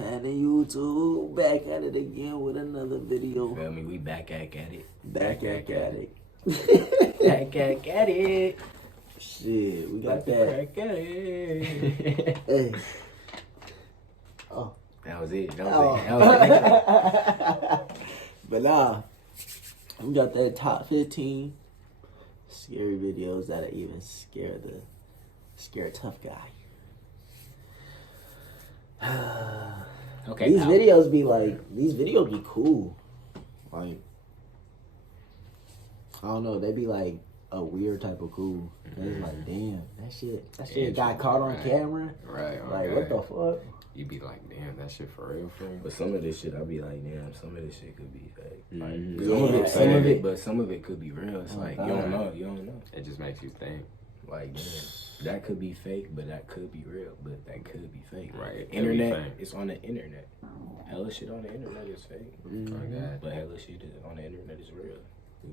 And then YouTube back at it again with another video. You feel me? We back at it. Back at it. Back at it. Shit, we got Back that. at it. Hey. Oh. That was it. But nah, we got that top 15 scary videos that'll even scare a tough guy. Okay. These videos be cool. Like, I don't know, they be like a weird type of cool. It's like, damn, that shit got caught on camera. Right. Like, what the fuck? You be like, damn, that shit for real. But some of this shit, I be like, damn, some of this shit could be fake. Like, some of it could be real. It's like, you don't know. It just makes you think. Like, damn, that could be fake, but that could be real, but that could be fake. Right. Internet, it's on the internet. Hella shit on the internet is fake. Okay. But hella shit on the internet is real.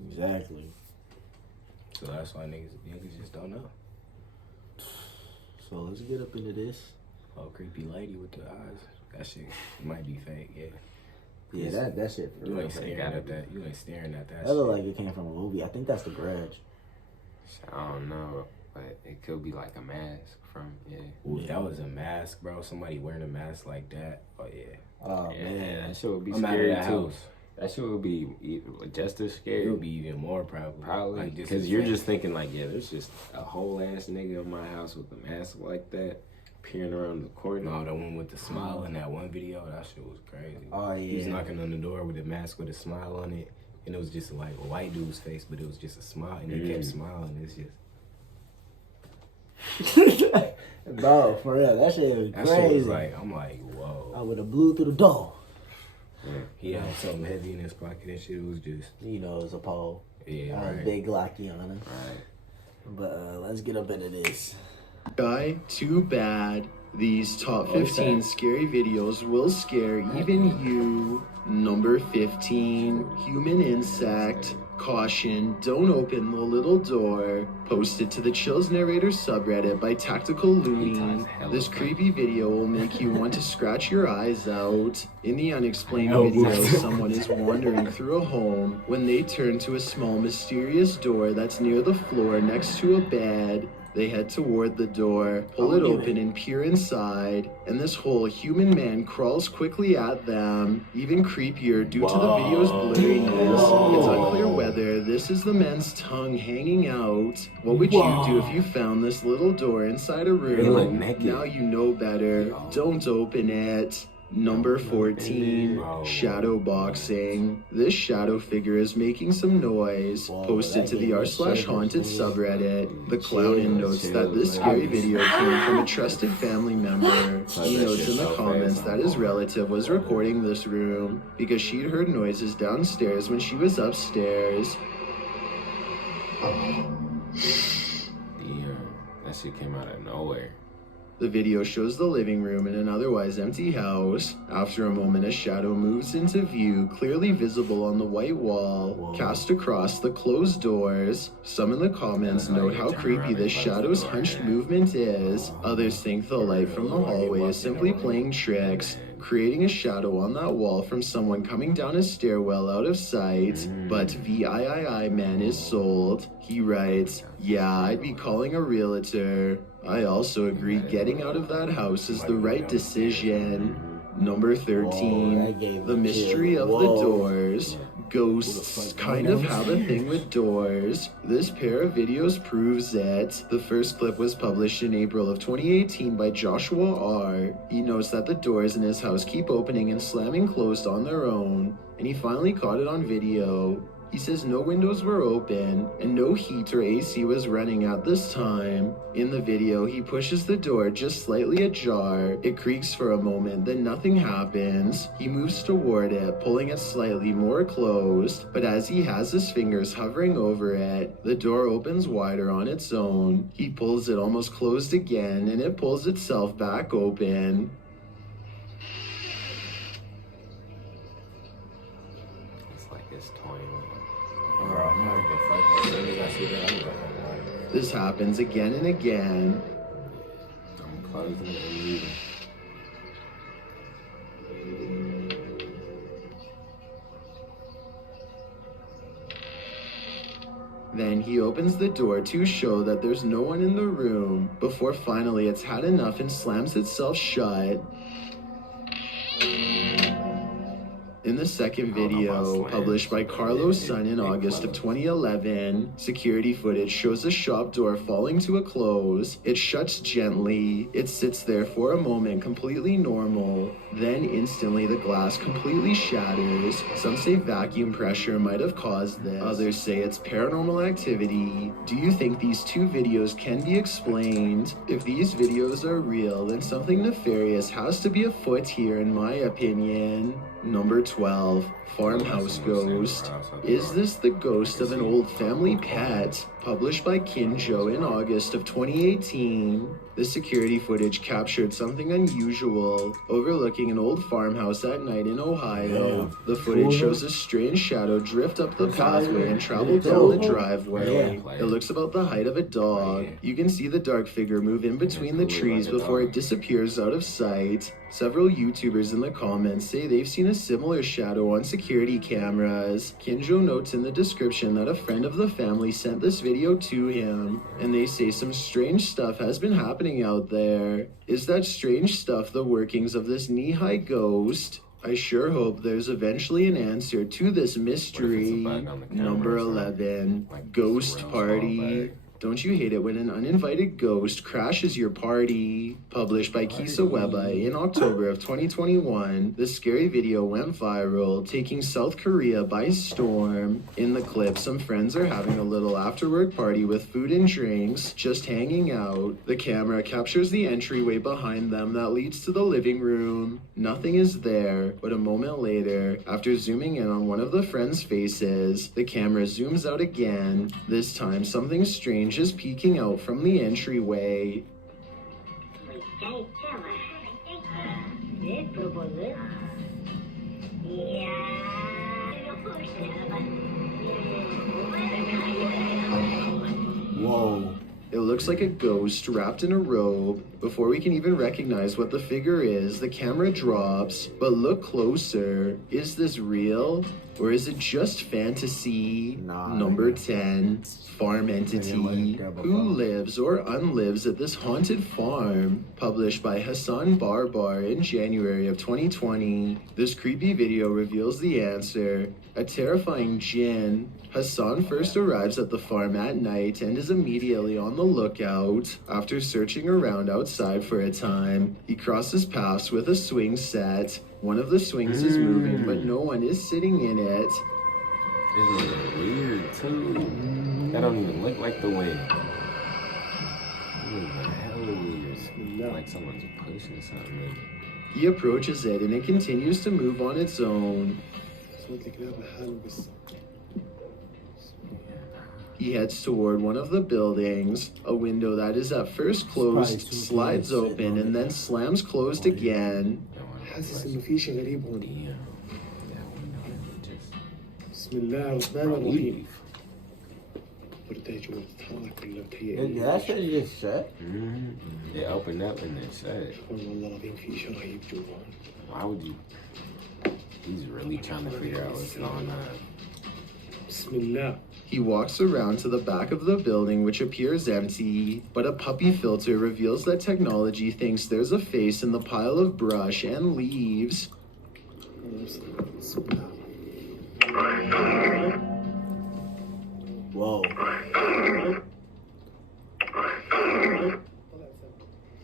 Exactly. So that's why niggas just don't know. So let's get up into this. Oh, creepy lady with the eyes. That shit might be fake, yeah. Yeah, that shit. You ain't staring at that. You ain't staring at that. That look like it came from a movie. I think that's The Grudge. I don't know, but it could be like a mask from, Ooh, that was a mask, bro. Somebody wearing a mask like that. Oh, yeah. Oh, man. That shit would be I'm scary out of that too. house. That shit would be just as scary. It would be even more probably. Probably, because like, you're just thinking like, yeah, there's just a whole ass nigga in my house with a mask like that, peering around the corner. No, the one with the smile in that one video, that shit was crazy. Oh, yeah. He was knocking on the door with a mask with a smile on it, and it was just like a white dude's face, but it was just a smile, and he kept smiling. It's just... Bro, for real, that shit was crazy. Shit was like, I'm like, whoa. I would have blew through the door. Yeah. He had something heavy in his pocket and shit. It was just... You know, it was a pole. Yeah, right. Big Glocky on it. Right. But let's get up into this. Guy, too bad. These top 15 scary videos will scare even you. Number 15, human insect. Caution, don't open the little door. Posted to the Chills Narrator subreddit by Tactical Looney. This creepy video will make you want to scratch your eyes out. In the unexplained video, someone is wandering through a home when they turn to a small mysterious door that's near the floor next to a bed. They head toward the door, pull it open and peer inside, and this whole human man crawls quickly at them. Even creepier due to the video's blurriness. It's unclear whether this is the man's tongue hanging out. What would you do if you found this little door inside a room? Now you know better. Don't open it. Number 14, shadow boxing. This shadow figure is making some noise. Posted to the r/haunted subreddit. The clown notes that this scary video came from a trusted family member. He notes in the comments that his relative was recording this room because she'd heard noises downstairs when she was upstairs. That shit came out of nowhere. The video shows the living room in an otherwise empty house. After a moment, a shadow moves into view, clearly visible on the white wall, cast across the closed doors. Some in the comments note how creepy this shadow's hunched movement is. Others think the light from the hallway is simply playing tricks, creating a shadow on that wall from someone coming down a stairwell out of sight. But VIII man is sold. He writes, yeah, I'd be calling a realtor. I also agree getting out of that house is the right decision. Number 13, the mystery of the doors. Ghosts kind of have a thing with doors. This pair of videos proves it. The first clip was published in April of 2018 by Joshua R. He notes that the doors in his house keep opening and slamming closed on their own, and he finally caught it on video. He says no windows were open and no heat or AC was running at this time. In the video, he pushes the door just slightly ajar. It creaks for a moment, then nothing happens. He moves toward it, pulling it slightly more closed, but as he has his fingers hovering over it, the door opens wider on its own. He pulls it almost closed again, and it pulls itself back open. It's like it's toying. Bro, I'm not even fucking. As soon as I see that, I'm going. This happens again and again. I'm closing it and leaving. Then he opens the door to show that there's no one in the room, before finally it's had enough and slams itself shut. In the second video, published by Carlos Sun in August of 2011, security footage shows a shop door falling to a close. It shuts gently. It sits there for a moment completely normal. Then instantly the glass completely shatters. Some say vacuum pressure might have caused this. Others say it's paranormal activity. Do you think these two videos can be explained? If these videos are real, then something nefarious has to be afoot here in my opinion. Number 12, Farmhouse Ghost. Is this the ghost of an old family pet? Published by Kinjo in August of 2018. The security footage captured something unusual, overlooking an old farmhouse at night in Ohio. The footage shows a strange shadow drift up the pathway and travel down the driveway. It looks about the height of a dog. You can see the dark figure move in between the trees before it disappears out of sight. Several YouTubers in the comments say they've seen a similar shadow on security cameras. Kinjo notes in the description that a friend of the family sent this video to him, and they say some strange stuff has been happening out there. Is that strange stuff the workings of this knee-high ghost? I sure hope there's eventually an answer to this mystery. Number 11, Ghost Party. Don't you hate it when an uninvited ghost crashes your party? Published by Kisa Weba in October of 2021, the scary video went viral, taking South Korea by storm. In the clip, some friends are having a little after-work party with food and drinks, just hanging out. The camera captures the entryway behind them that leads to the living room. Nothing is there, but a moment later, after zooming in on one of the friends' faces, the camera zooms out again. This time, something strange is peeking out from the entryway. Whoa. It looks like a ghost wrapped in a robe. Before we can even recognize what the figure is, the camera drops. But look closer. Is this real? Or is it just fantasy? Number 10, Farm Entity. Who lives or unlives at this haunted farm? Published by Hassan Barbar in January of 2020. This creepy video reveals the answer. A terrifying djinn. Hassan first arrives at the farm at night and is immediately on the lookout. After searching around outside for a time, he crosses paths with a swing set. One of the swings is moving, but no one is sitting in it. It's looking weird too. That don't even look like the wind. It looks hella weird. Like someone's pushing something in it. He approaches it and it continues to move on its own. He heads toward one of the buildings. A window that is at first closed slides open and then slams closed again. حاسس انه في شيء غريب هون. بسم الله الرحمن الرحيم. وردها جوا تتحرك كلها بتهيأ. That shit just shut. They opened up and they shut. والله العظيم في شيء رهيب جوا. Why would you? He's really trying to figure out what's going on. بسم الله. He walks around to the back of the building, which appears empty, but a puppy filter reveals that technology thinks there's a face in the pile of brush and leaves. Whoa.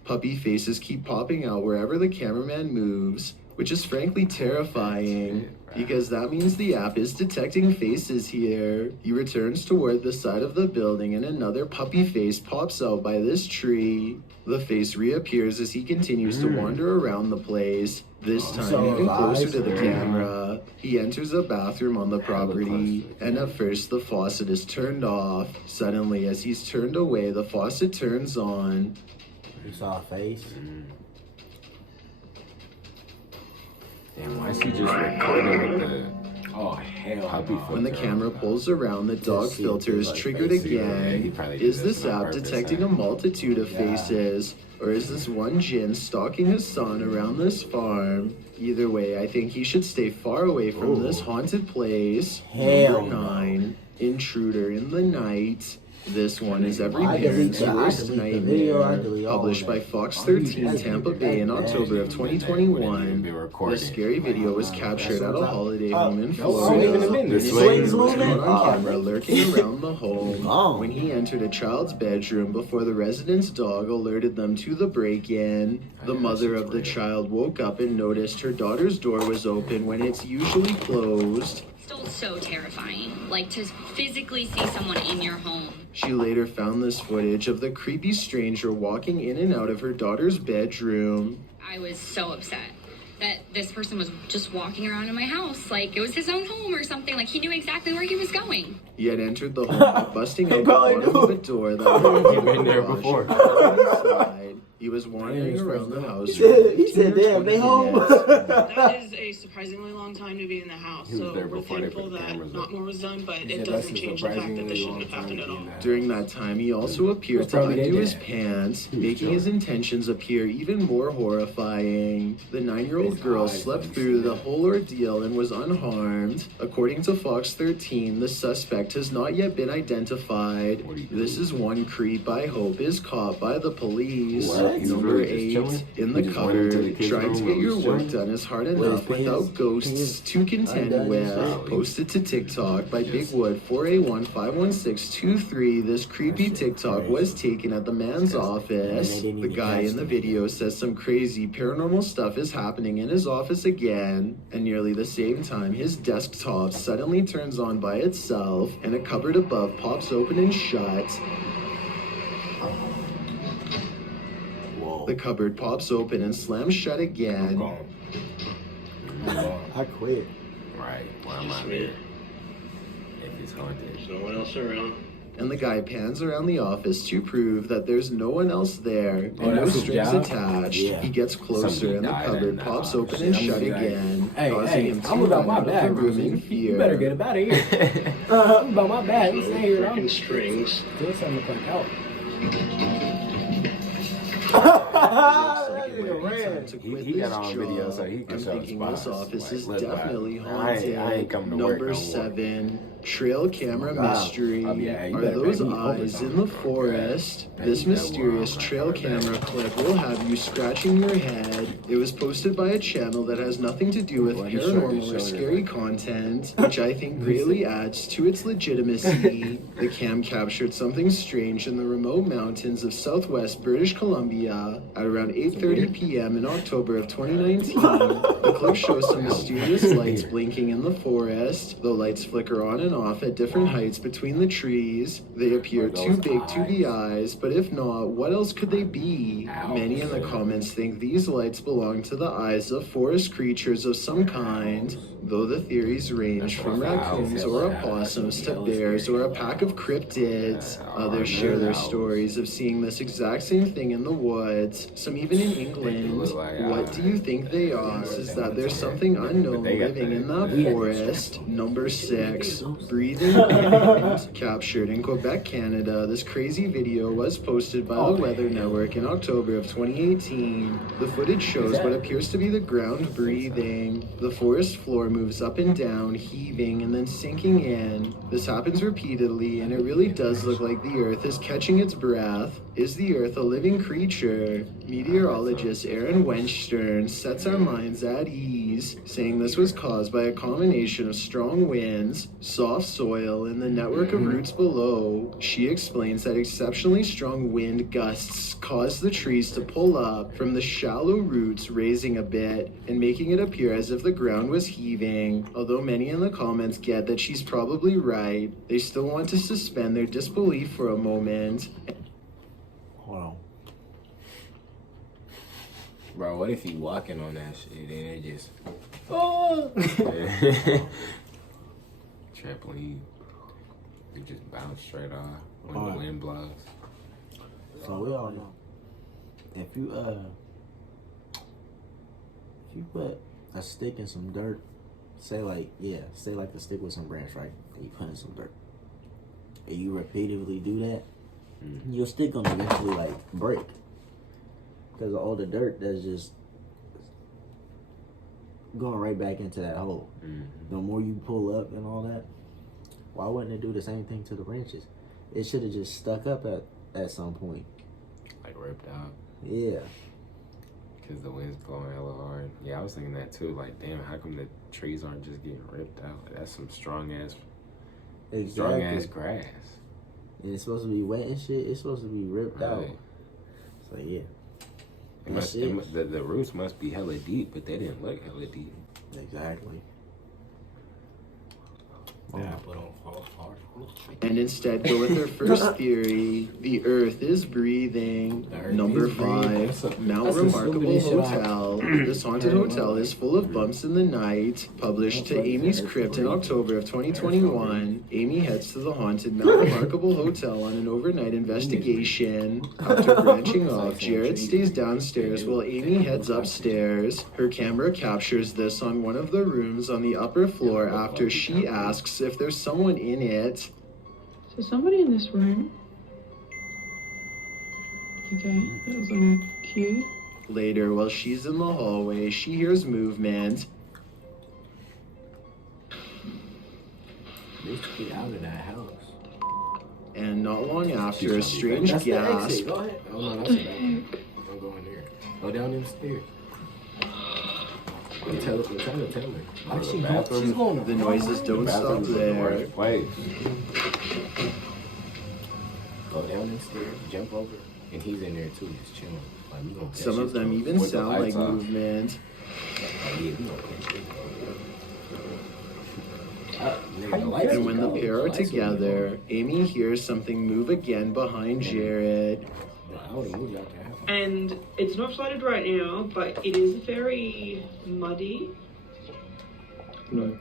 Puppy faces keep popping out wherever the cameraman moves, which is frankly terrifying, because that means the app is detecting faces here. He returns toward the side of the building and another puppy face pops out by this tree. The face reappears as he continues to wander around the place, this time even closer to the camera. He enters a bathroom on the property, and at first the faucet is turned off. Suddenly, as he's turned away, the faucet turns on. You saw a face? Damn, why is he just recording with the... Oh, hell. Puppy When the camera pulls around, the dog filter is triggered again. Is this app detecting a multitude of faces? Or is this one djinn stalking his son around this farm? Either way, I think he should stay far away from this haunted place. Number 9. Intruder in the Night. This one is every I parent's delete worst the video, I nightmare. delete all Published of by that. Fox 13 Tampa Bay in October of Be 2021. The scary video was captured at a holiday home in Florida. The The swings was moving? caught on camera lurking around the home Oh. when he entered a child's bedroom before the resident's dog alerted them to the break-in. The mother of the child woke up and noticed her daughter's door was open when it's usually closed. Still so terrifying, like to physically see someone in your home. She later found this footage of the creepy stranger walking in and out of her daughter's bedroom. I was so upset that this person was just walking around in my house like it was his own home or something, like he knew exactly where he was going. He had entered the home by busting out the probably bottom of a door that had been there before. Inside. He was wandering around the house. He said, damn, they home. That is a surprisingly long time to be in the house. He was So there we're before they thankful put the that cameras not up. more was done, but He it said doesn't that's a change the fact that surprisingly this shouldn't long have happened time at all. to be in that. During that time, he also appeared to probably undo their his dad. pants, making his intentions appear even more horrifying. The 9-year-old girl slept through the whole ordeal and was unharmed. According to Fox 13, the suspect has not yet been identified. This is one creep I hope is caught by the police. What? He's Number really just 8, chilling? in He the just went into the cupboard. kids' Trying to room get and your was work chilling? done is hard With his enough without pants ghosts to contend undone and with. stuff. Posted to TikTok by Big Wood 481-51623. This creepy That shit TikTok crazy. was taken at the man's office. And they didn't The even guy catch in the him. video says some crazy paranormal stuff is happening in his office again, and nearly the same time his desktop suddenly turns on by itself and a cupboard above pops open and shut. Whoa. The cupboard pops open and slams shut I'm again. gone. I'm gone. I quit. Right. Why am I there? If it's haunted. There's no one else around. And the guy pans around the office to prove that there's no one else there and Oh, no that's his strings job? attached. Yeah. He gets closer Somebody and the died cupboard in that pops house. open and Shit, I'm shut gonna be like, again, Hey, causing him I'm to about run my out of bag, the bro. room in You fear. better get up out of here. I'm about my bag. You stay here. I'm Freaking strings. still 7 o'clock out. That nigga ran. To quit He got this on video so he can I'm show the thinking this spots. office Like, is look, definitely I haunted. ain't coming to work Number no more. 7, trail camera Wow. mystery. Oh, yeah, you Are better those pay me eyes overtime. in the forest? Pay This me that mysterious well, trail I'm not camera gonna clip will have you scratching your head. It was posted by a channel that has nothing to do with Well, he showed his paranormal or shoulders, scary like- content, which I think greatly adds to its legitimacy. The cam captured something strange in the remote mountains of southwest British Columbia at around 8:30 p.m. in October of 2019. The clip shows some mysterious lights blinking in the forest. The lights flicker on and off at different heights between the trees. They appear too big to be eyes, but if not, what else could they be? Many in the comments think these lights belong to the eyes of forest creatures of some kind, though the theories range from raccoons or opossums to bears or a pack of cryptids. Others share their stories of seeing this exact same thing in the woods, some even in England. What do you think they are? Is that there's something unknown living in that forest? Number 6, breathing wind. Captured in Quebec, Canada, this crazy video was posted by the Weather Network in October of 2018. The footage shows what appears to be the ground breathing. The forest floor moves up and down, heaving and then sinking in. This happens repeatedly, and it really does look like the earth is catching its breath. Is the earth a living creature? Meteorologist Aaron Wenstern sets our minds at ease, saying this was caused by a combination of strong winds, soft soil, and the network of roots below. She explains that exceptionally strong wind gusts caused the trees to pull up from the shallow roots, raising a bit and making it appear as if the ground was heaving. Although many in the comments get that she's probably right, they still want to suspend their disbelief for a moment. Wow. Bro, what if you walking on that shit and it just Trampoline. It just bounce straight off when Alright. the wind blows. So we all know. If you put a stick in some dirt, say like the stick with some branch, right? And you put in some dirt. And you repeatedly do that, your stick gonna eventually like break. Because of all the dirt that's just going right back into that hole. The more you pull up and all that, Why wouldn't it do the same thing to the branches? It should have just stuck up at some point. Like ripped out. Yeah. Because the wind's blowing hella hard. Yeah, I was thinking that too. Like, damn, how come the trees aren't just getting ripped out? That's some strong ass grass. And it's supposed to be wet and shit. It's supposed to be ripped out. Right. So yeah. The roots must be hella deep, but they didn't look hella deep. Exactly. Yeah, but on false hard. And instead go with their first theory. The Earth is breathing. Number 5, Mount Remarkable Hotel. This haunted hotel is full of bumps in the night. Published to Amy's crypt in October of 2021, Amy heads to the haunted Mount Remarkable Hotel on an overnight investigation. After branching off, Jared stays downstairs while Amy heads upstairs. Her camera captures this on one of the rooms on the upper floor after she asks if there's someone in it. So somebody in this room. Okay, that was on cue. Later, while she's in the hallway, she hears movement. They should get out of that house. And not long after, a strange gasp. Go ahead. Oh no, that's the exit. Don't go in there. Go down them stairs. I'm trying to tell her. She's going The noises don't stop there. Place. Go down them stairs, jump over, and he's in there too, just chilling. Like, we gonna catch Some of his them toes. even With the sound like lights off. movement. Oh, yeah, we gonna catch it. Nigga, the lights And when the will go. pair The are lights will together, Amy hears something move again behind Jared. go. I would've moved out there. And it's not flooded right now, but it is very muddy. No.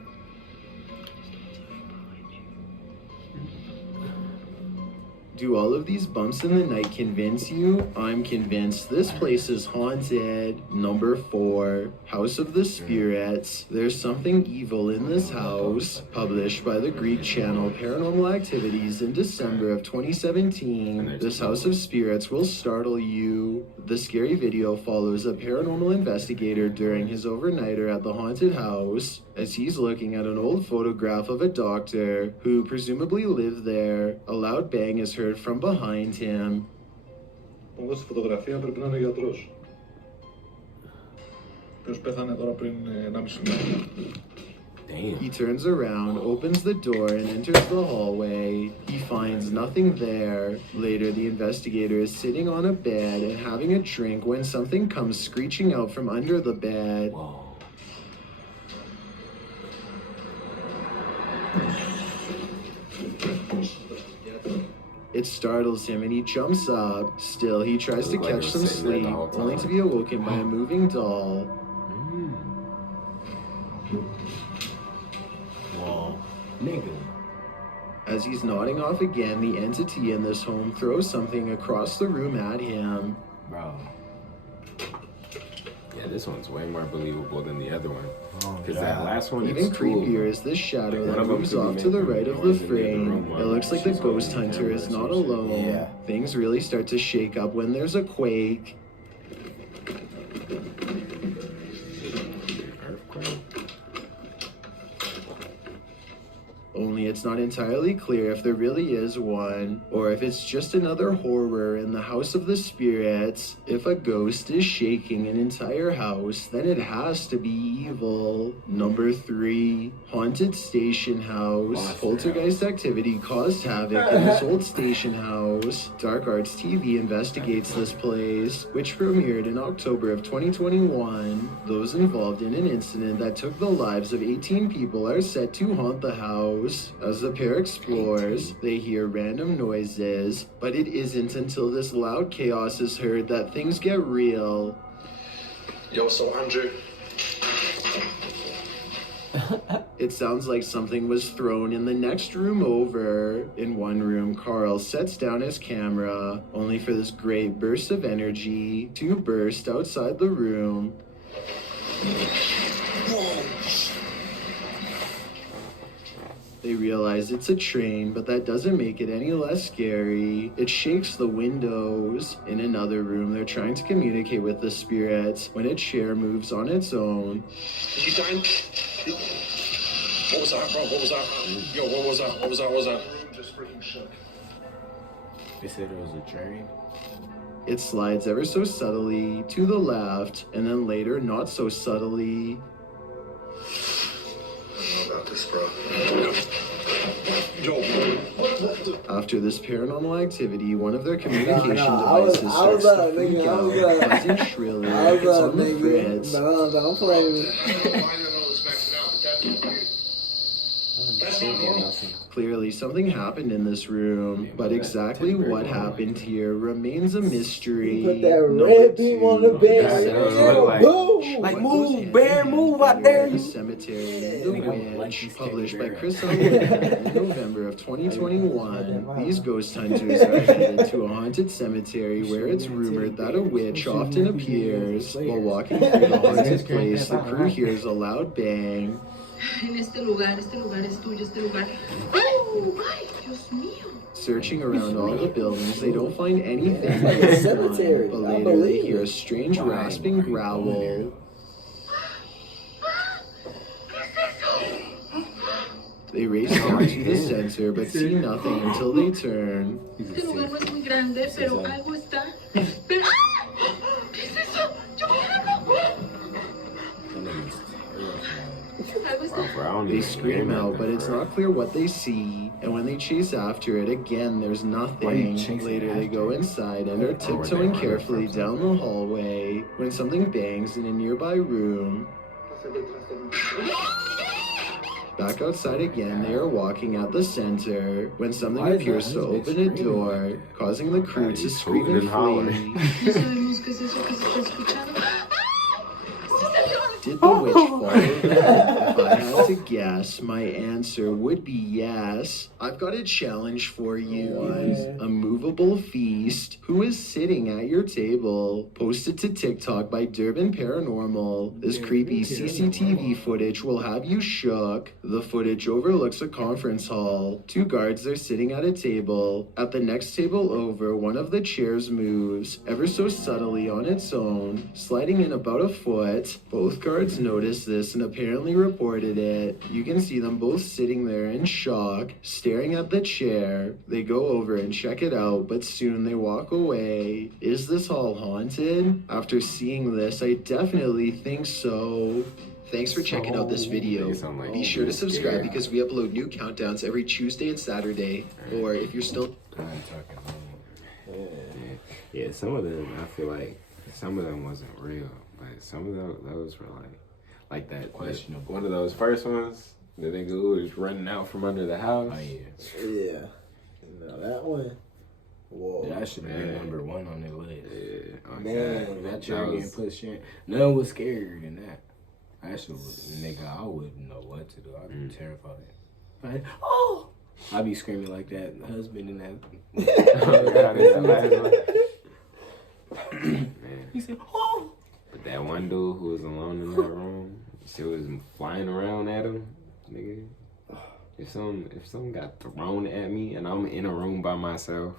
Do all of these bumps in the night convince you? I'm convinced this place is haunted. Number 4, House of the Spirits. There's something evil in this house. Published by the Greek channel Paranormal Activities in December of 2017. This House of Spirits will startle you. The scary video follows a paranormal investigator during his overnighter at the haunted house, as he's looking at an old photograph of a doctor who presumably lived there. A loud bang is heard from behind him. Όμως στη φωτογραφία πρέπει να είναι γιατρός. Ποιος πέθανε τώρα πριν 1,5 μήνα. Damn. He turns around, opens the door, and enters the hallway. He finds nothing there. Later, the investigator is sitting on a bed and having a drink when something comes screeching out from under the bed. Whoa. It startles him and he jumps up. Still, he tries to Look like catch he some was sitting there sleep, the whole time. only to be awoken by a moving doll. Whoa. Nigga. As he's nodding off again, the entity in this home throws something across the room at him. Bro. Yeah, this one's way more believable than the other one. Oh, Because that last one Even is cool. creepier is this shadow Like, one that of them moves could be off to the making right of the noise in the other frame. room It while looks like the she's holding ghost the hunter camera is or not some shit. alone. Yeah. Things really start to shake up when there's a quake. Earthquake? Only it's not entirely clear if there really is one, or if it's just another horror in the House of the Spirits. If a ghost is shaking an entire house, then it has to be evil. Number 3, Haunted Station House. Poltergeist activity caused havoc in this old station house. Dark Arts TV investigates this place, which premiered in October of 2021. Those involved in an incident that took the lives of 18 people are set to haunt the house. As the pair explores, they hear random noises, but it isn't until this loud chaos is heard that things get real. Yo, so Andrew. It sounds like something was thrown in the next room over. In one room, Carl sets down his camera, only for this great burst of energy to burst outside the room. They realize it's a train, but that doesn't make it any less scary. It shakes the windows. In another room, they're trying to communicate with the spirits when a chair moves on its own. You down? What was that, bro? What was that? Yo, what was that? What was that? What was that? Just freaking shook. They said it was a train. It slides ever so subtly to the left, and then later not so subtly. I don't know about this, bro. Yo, what? After this paranormal activity, one of their communication devices starts to freak out, buzzing shrilly. It's on the fritz. Don't play with me. That's not normal. Clearly, something happened in this room, but exactly what happened here remains a mystery. Put that red beam on the bed. Boom! Like, move, bear, move out there. The Cemetery, The Witch, published by Chris O'Leary in November of 2021. These ghost hunters are headed to a haunted cemetery where it's rumored that a witch often appears. While walking through the haunted place, the crew hears a loud bang. En este lugar es tuyo, este lugar. ¡Oh! ¡Ay, Dios mío! Searching around all the buildings, they don't find anything like a cemetery, but later they hear a strange rasping growl. They race down to the center, but see nothing until they turn. Este lugar no es muy grande, pero algo está. Pero, ¡ah! ¿Qué es eso? ¡Yo They scream out, but it's not clear what they see. And when they chase after it, again, there's nothing. Later, they go inside and are tiptoeing carefully down the hallway when something bangs in a nearby room. Back outside again, they are walking at the center when something appears to open a door, causing the crew to scream and flee. Did the witch follow them? If I had to guess, my answer would be yes. I've got a challenge for you. A movable feast. Who is sitting at your table? Posted to TikTok by Durban Paranormal. This creepy CCTV footage will have you shook. The footage overlooks a conference hall. Two guards are sitting at a table. At the next table over, one of the chairs moves, ever so subtly on its own, sliding in about a foot. Both guards noticed this and apparently reported it. You can see them both sitting there in shock, staring at the chair. They go over and check it out, but soon they walk away. Is this all haunted? After seeing this, I definitely think so. Thanks for checking out this video. Be sure to subscribe because we upload new countdowns every Tuesday and Saturday. Or if you're still... Yeah, some of them, I feel like, some of them wasn't real. But some of those were like that questionable. One of those first ones, the nigga who was running out from under the house. Oh, yeah. Yeah. Now that one. Whoa. That should have been number one on the list. Yeah. Man, that chair getting pushed in. None was scarier than that. Actually, nigga, I wouldn't know what to do. I'd be terrified. Like, oh! I'd be screaming like that husband in that. Man. He said, oh! But that one dude who was alone in that room, she was flying around at him, nigga. If something got thrown at me and I'm in a room by myself.